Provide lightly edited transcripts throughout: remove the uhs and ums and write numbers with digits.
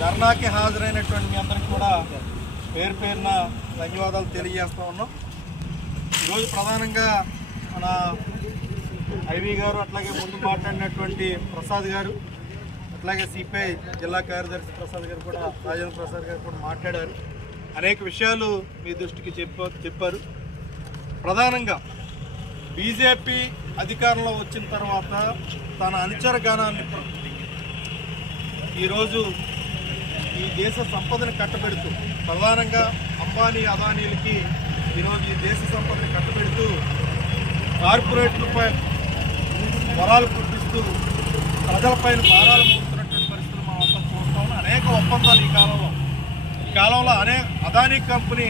ధర్నాకి హాజరైనటువంటి మీ అందరికీ కూడా పేరు పేరున ధన్యవాదాలు తెలియజేస్తూ ఉన్నాం. ఈరోజు ప్రధానంగా మన ఐవి గారు, అట్లాగే ముందు మాట్లాడినటువంటి ప్రసాద్ గారు, అట్లాగే సిపిఐ జిల్లా కార్యదర్శి ప్రసాద్ గారు కూడా, రాజేంద్ర ప్రసాద్ గారు కూడా మాట్లాడారు. అనేక విషయాలు మీ దృష్టికి చెప్పారు. ప్రధానంగా బీజేపీ అధికారంలో వచ్చిన తర్వాత తన అనుచరగానాన్ని ఈరోజు ఈ దేశ సంపదను కట్టబెడుతూ, ప్రధానంగా అంబానీ అదానీలకి ఈరోజు ఈ దేశ సంపదను కట్టబెడుతూ కార్పొరేట్లపై వరాలు కురిపిస్తూ ప్రజలపైన భారాలు మోపుతున్నటువంటి పరిస్థితులు మనం అంతా చూస్తాం. అనేక ఒప్పందాలు ఈ కాలంలో అదానీ కంపెనీ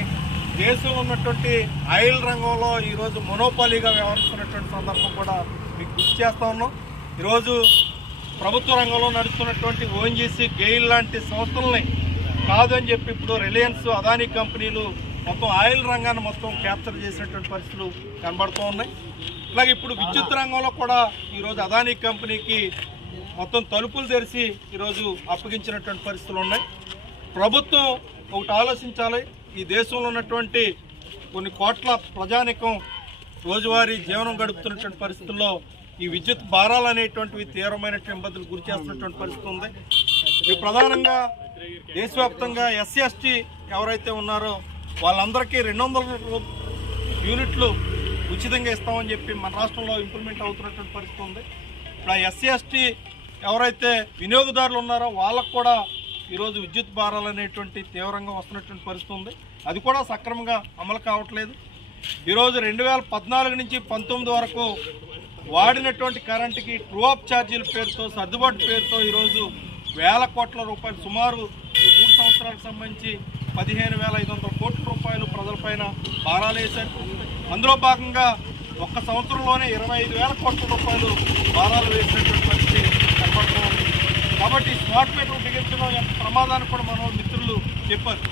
దేశంలో ఉన్నటువంటి ఆయిల్ రంగంలో ఈరోజు మొనోపాలీగా వ్యవహరిస్తున్నటువంటి సందర్భం కూడా మీకు గుర్తు చేస్తూ ఉన్నాం. ఈరోజు ప్రభుత్వ రంగంలో నడుస్తున్నటువంటి ఓఎన్జీసీ, గెయిల్ లాంటి సంస్థలని కాదని చెప్పి ఇప్పుడు రిలయన్స్, అదానీ కంపెనీలు మొత్తం ఆయిల్ రంగాన్ని మొత్తం క్యాప్చర్ చేసినటువంటి పరిస్థితులు కనబడుతూ ఉన్నాయి. అలాగే ఇప్పుడు విద్యుత్ రంగంలో కూడా ఈరోజు అదానీ కంపెనీకి మొత్తం తలుపులు తెరిచి ఈరోజు అప్పగించినటువంటి పరిస్థితులు ఉన్నాయి. ప్రభుత్వం ఒకటి ఆలోచించాలి. ఈ దేశంలో ఉన్నటువంటి కొన్ని కోట్ల ప్రజానికం రోజువారీ జీవనం గడుపుతున్నటువంటి పరిస్థితుల్లో ఈ విద్యుత్ భారాలు అనేటువంటివి తీవ్రమైనటువంటి ఇబ్బందులు గురి చేస్తున్నటువంటి పరిస్థితి ఉంది. ఇవి ప్రధానంగా దేశవ్యాప్తంగా ఎస్సీ ఎస్టీ ఎవరైతే ఉన్నారో వాళ్ళందరికీ 200 యూనిట్లు ఉచితంగా ఇస్తామని చెప్పి మన రాష్ట్రంలో ఇంప్లిమెంట్ అవుతున్నటువంటి పరిస్థితి ఉంది. ఇప్పుడు ఆ ఎస్సీ ఎస్టీ ఎవరైతే వినియోగదారులు ఉన్నారో వాళ్ళకు కూడా ఈరోజు విద్యుత్ భారాలు అనేటువంటి తీవ్రంగా వస్తున్నటువంటి పరిస్థితి ఉంది. అది కూడా సక్రమంగా అమలు కావట్లేదు. ఈరోజు 2014 నుంచి 2019 వరకు వాడినటువంటి కరెంటుకి ట్రూ అప్ ఛార్జీల పేరుతో, సర్దుబాటు పేరుతో ఈరోజు వేల కోట్ల రూపాయలు, సుమారు ఈ 3 సంవత్సరాలకు సంబంధించి 15,500 కోట్ల రూపాయలు ప్రజలపైన భారాలు వేశారు. అందులో భాగంగా ఒక్క సంవత్సరంలోనే 25,000 కోట్ల రూపాయలు భారాలు వేసినటువంటి పరిస్థితి కనబడుతుంది. కాబట్టి స్మార్ట్ మీటర్ బిగించడం ఎంత ప్రమాదాన్ని కూడా మన మిత్రులు చెప్పారు.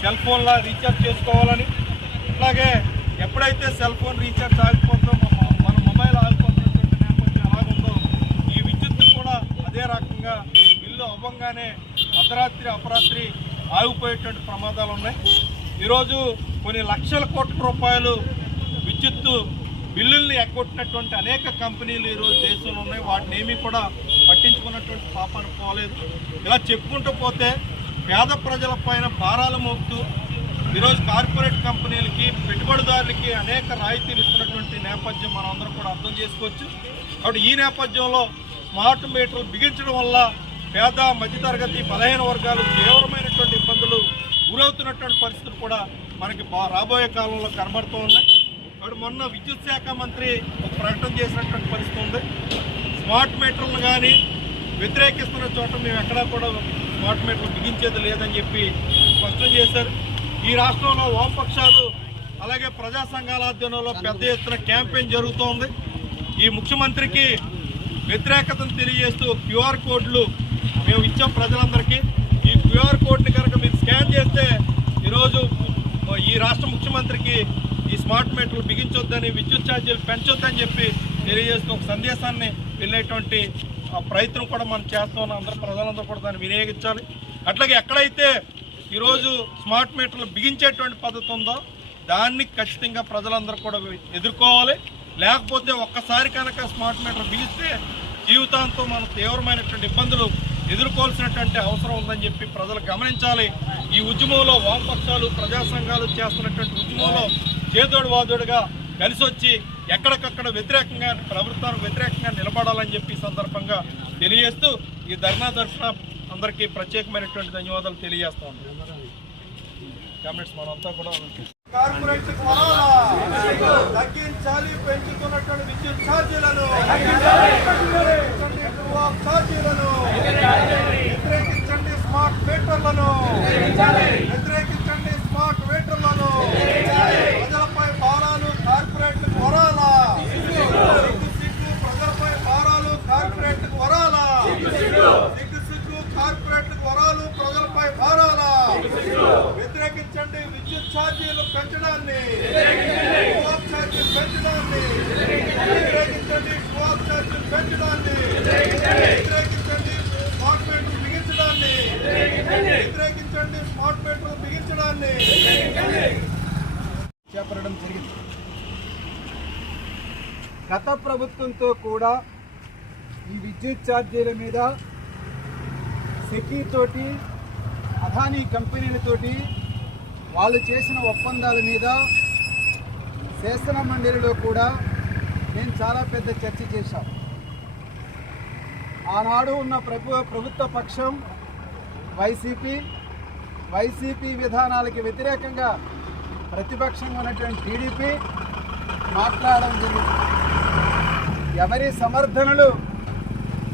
సెల్ ఫోన్లా రీఛార్జ్ చేసుకోవాలని, అలాగే ఎప్పుడైతే సెల్ ఫోన్ రీఛార్జ్ ఆగిపోతుందో, మన మొబైల్ ఆగిపోతున్నటువంటి నేపథ్యం ఎలాగుందో ఈ విద్యుత్తు కూడా అదే రకంగా బిల్లు అవ్వంగానే అర్ధరాత్రి అపరాత్రి ఆగిపోయేటువంటి ప్రమాదాలు ఉన్నాయి. ఈరోజు కొన్ని లక్షల కోట్ల రూపాయలు విద్యుత్తు బిల్లుల్ని ఎగ్గొట్టినటువంటి అనేక కంపెనీలు ఈరోజు దేశంలో ఉన్నాయి. వాటిని ఏమీ కూడా పట్టించుకున్నటువంటి పాపాను పోలేదు. ఇలా చెప్పుకుంటూ పోతే పేద ప్రజల పైన భారాలు మోపుతూ ఈరోజు కార్పొరేట్ కంపెనీలకి, పెట్టుబడిదారులకి అనేక రాయితీలు ఇస్తున్నటువంటి నేపథ్యం మనం అందరం కూడా అర్థం చేసుకోవచ్చు. కాబట్టి ఈ నేపథ్యంలో స్మార్ట్ మీటర్లు బిగించడం వల్ల పేద, మధ్యతరగతి, బలహీన వర్గాలు తీవ్రమైనటువంటి ఇబ్బందులు గురవుతున్నటువంటి పరిస్థితులు కూడా మనకి రాబోయే కాలంలో కనబడుతూ ఉన్నాయి. కాబట్టి మొన్న విద్యుత్ శాఖ మంత్రి ఒక ప్రకటన చేసినటువంటి పరిస్థితి ఉంది. స్మార్ట్ మీటర్లను కానీ వ్యతిరేకిస్తున్న చోట మేము ఎక్కడా కూడా స్మార్ట్ మీటర్లు బిగించేది లేదని చెప్పి స్పష్టం చేశారు. ఈ రాష్ట్రంలో వామపక్షాలు అలాగే ప్రజా సంఘాల ఆధ్వర్యంలో పెద్ద ఎత్తున క్యాంపెయిన్ జరుగుతోంది. ఈ ముఖ్యమంత్రికి వ్యతిరేకతను తెలియజేస్తూ QR కోడ్లు మేము ఇచ్చాం ప్రజలందరికీ. ఈ QR కోడ్ని కనుక మీరు స్కాన్ చేస్తే ఈరోజు ఈ రాష్ట్ర ముఖ్యమంత్రికి ఈ స్మార్ట్ మీటర్లు బిగించొద్దని, విద్యుత్ ఛార్జీలు పెంచొద్దని చెప్పి తెలియజేస్తూ ఒక సందేశాన్ని వెళ్ళేటువంటి ప్రయత్నం కూడా మనం చేస్తున్నాం. అందరూ ప్రజలందరూ కూడా దాన్ని వినియోగించాలి. అట్లాగే ఎక్కడైతే ఈరోజు స్మార్ట్ మీటర్లు బిగించేటువంటి పద్ధతి ఉందో దాన్ని ఖచ్చితంగా ప్రజలందరూ కూడా ఎదుర్కోవాలి. లేకపోతే ఒక్కసారి కనుక స్మార్ట్ మీటర్ బిగిస్తే జీవితాంతం మనం తీవ్రమైనటువంటి ఇబ్బందులు ఎదుర్కోవాల్సినటువంటి అవసరం ఉందని చెప్పి ప్రజలు గమనించాలి. ఈ ఉద్యమంలో వామపక్షాలు, ప్రజా సంఘాలు చేస్తున్నటువంటి ఉద్యమంలో చేదోడు వాదోడుగా కలిసి వచ్చి ఎక్కడికక్కడ వ్యతిరేకంగా, ప్రభుత్వానికి వ్యతిరేకంగా నిలబడాలని చెప్పి సందర్భంగా తెలియజేస్తూ ఈ ధర్నా దర్శన అందరికీ ప్రత్యేకమైనటువంటి ధన్యవాదాలు తెలియజేస్తా ఉన్నాం. కామెంట్స్ మనంతా కూడా కార్పొరేట్ తగ్గించాలి, పెంచుతున్నటువంటి విద్యుత్ ఛార్జీలను వ్యతిరేకించండి, స్మార్ట్ మీటర్లను వ్యతిరేకించండి, స్మార్ట్ మీటర్లను ప్రజలపై భారాలు కార్పొరేట్లకు వరాలా, ప్రజలపై భారాలు కార్పొరేట్లకు వరాలా, కార్పొరేట్లకు వరాలు ప్రజలపై భారాలా, వ్యతిరేకించండి విద్యుత్ ఛార్జీలు పెంచడాన్ని, వ్యతిరేకించండి ఛార్జీలు పెంచడాన్ని, వ్యతిరేకించండి స్మార్ట్ మీటర్లు బిగించడాన్ని. వ్యతిరేకించండి స్మార్ట్ మీటర్లు బిగించడాన్ని చేపట్టడం జరిగింది. గత ప్రభుత్వంతో కూడా ఈ విద్యుత్ ఛార్జీల మీద సెకీతోటి అదానీ కంపెనీలతోటి వాళ్ళు చేసిన ఒప్పందాల మీద శాసన మండలిలో కూడా నేను చాలా పెద్ద చర్చ చేశాం. ఆనాడు ఉన్న ప్రభుత్వ పక్షం వైసీపీ విధానాలకి వ్యతిరేకంగా ప్రతిపక్షంగా ఉన్నటువంటి టీడీపీ మాట్లాడడం జరిగింది. ఎవరి సమర్థనలు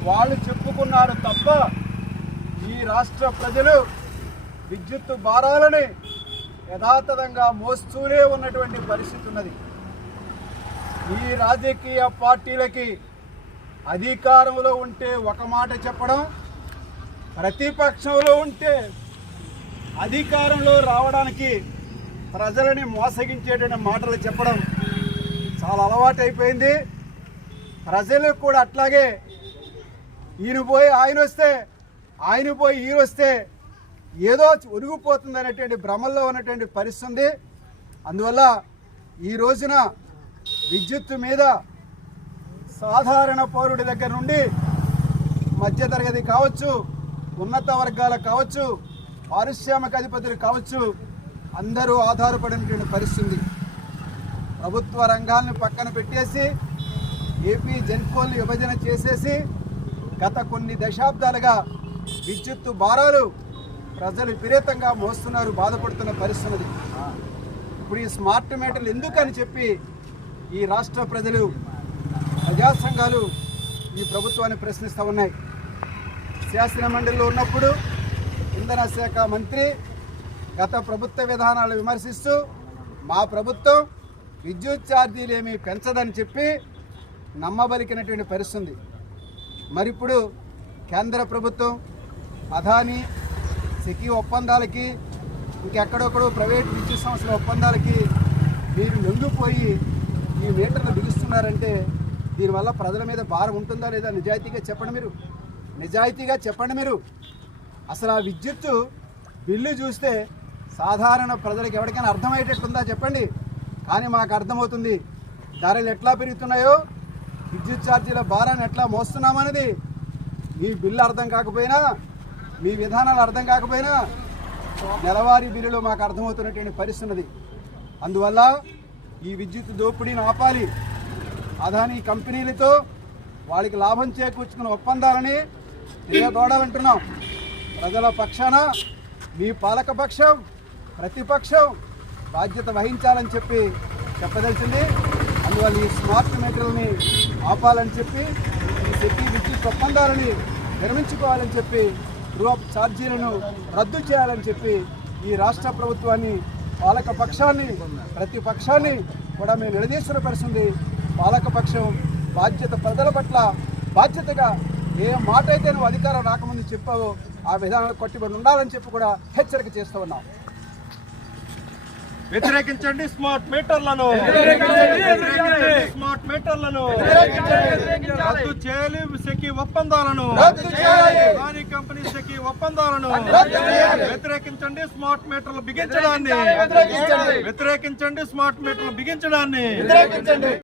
వాళ్ళు చెప్పుకున్నారు తప్ప ఈ రాష్ట్ర ప్రజలు విద్యుత్ భారాలని యథాతథంగా మోస్తూనే ఉన్నటువంటి పరిస్థితి ఉన్నది. ఈ రాజకీయ పార్టీలకి అధికారంలో ఉంటే ఒక మాట చెప్పడం, ప్రతిపక్షంలో ఉంటే అధికారంలో రావడానికి ప్రజలని మోసగించేటువంటి మాటలు చెప్పడం చాలా అలవాటైపోయింది. ప్రజలు కూడా అట్లాగే ఈయన పోయి ఆయన వస్తే, ఆయన పోయి ఈయన వస్తే ఏదో ఒరిగిపోతుంది అనేటువంటి భ్రమల్లో ఉన్నటువంటి పరిస్థితి. అందువల్ల ఈ రోజున విద్యుత్తు మీద సాధారణ పౌరుడి దగ్గర నుండి మధ్యతరగతి కావచ్చు, ఉన్నత వర్గాలకు కావచ్చు, పారిశ్రామిక అధిపతులు కావచ్చు, అందరూ ఆధారపడినటువంటి పరిస్థితి. ప్రభుత్వ రంగాలను పక్కన పెట్టేసి ఏపీ జెన్కోల్ని విభజన చేసేసి గత కొన్ని దశాబ్దాలుగా విద్యుత్తు భారాలు ప్రజలు విపరీతంగా మోస్తున్నారు, బాధపడుతున్న పరిస్థితి. ఇప్పుడు ఈ స్మార్ట్ మీటర్లు ఎందుకని చెప్పి ఈ రాష్ట్ర ప్రజలు, ప్రజా సంఘాలు ఈ ప్రభుత్వాన్ని ప్రశ్నిస్తూ ఉన్నాయి. శాసన మండలిలో ఉన్నప్పుడు ఇంధన శాఖ మంత్రి గత ప్రభుత్వ విధానాలు విమర్శిస్తూ మా ప్రభుత్వం విద్యుత్ ఛార్జీలు ఏమీ పెంచదని చెప్పి నమ్మబలికినటువంటి పరిస్థితి. మరి ఇప్పుడు కేంద్ర ప్రభుత్వం అదానీ సెకీ ఒప్పందాలకి, ఇంకెక్కడొక్కడో ప్రైవేట్ విద్యుత్ సంస్థల ఒప్పందాలకి మీరు లొంగిపోయి ఈ మీటర్లు బిగిస్తున్నారంటే దీనివల్ల ప్రజల మీద భారం ఉంటుందా లేదా? నిజాయితీగా చెప్పండి మీరు. అసలు ఆ విద్యుత్తు బిల్లు చూస్తే సాధారణ ప్రజలకు ఎవరికైనా అర్థమయ్యేటట్టుందా చెప్పండి. కానీ మాకు అర్థమవుతుంది ధరలు ఎట్లా పెరుగుతున్నాయో, విద్యుత్ ఛార్జీల భారాన్ని ఎట్లా మోస్తున్నామనేది. మీ బిల్లు అర్థం కాకపోయినా, మీ విధానాలు అర్థం కాకపోయినా నెలవారీ బిల్లులో మాకు అర్థమవుతున్నటువంటి పరిస్థితి. అందువల్ల ఈ విద్యుత్ దోపిడీని ఆపాలి. అదానీ కంపెనీలతో వాళ్ళకి లాభం చేకూర్చుకున్న ఒప్పందాలని తిరగదోడాలంటున్నాం. ప్రజల పక్షాన మీ పాలకపక్షం, ప్రతిపక్షం బాధ్యత వహించాలని చెప్పి చెప్పదలిచింది. అందువల్ల ఈ స్మార్ట్ మీటర్లని ఆపాలని చెప్పి, ఈ సెకీ విద్యుత్ ఒప్పందాలని విరమించుకోవాలని చెప్పి, ట్రూ-అప్ ఛార్జీలను రద్దు చేయాలని చెప్పి ఈ రాష్ట్ర ప్రభుత్వాన్ని, పాలకపక్షాన్ని, ప్రతిపక్షాన్ని కూడా మేము నిలదీస్తున్న పరిస్థితి. పాలకపక్షం బాధ్యత, ప్రజల పట్ల బాధ్యతగా ఏ మాట అయితే నువ్వు అధికారం రాకముందు చెప్పావో ఆ విధానాలు కట్టుబడి ఉండాలని చెప్పి కూడా హెచ్చరిక చేస్తూ ఉన్నాం. వ్యతిరేకించండి స్మార్ట్ మీటర్లను, స్మార్ట్ మీటర్లను రద్దు చేయాలి. సెకీ ఒప్పందాలను, అదానీ కంపెనీ సెకీ ఒప్పందాలను వ్యతిరేకించండి. స్మార్ట్ మీటర్లు బిగించడాన్ని వ్యతిరేకించండి. స్మార్ట్ మీటర్లు బిగించడాన్ని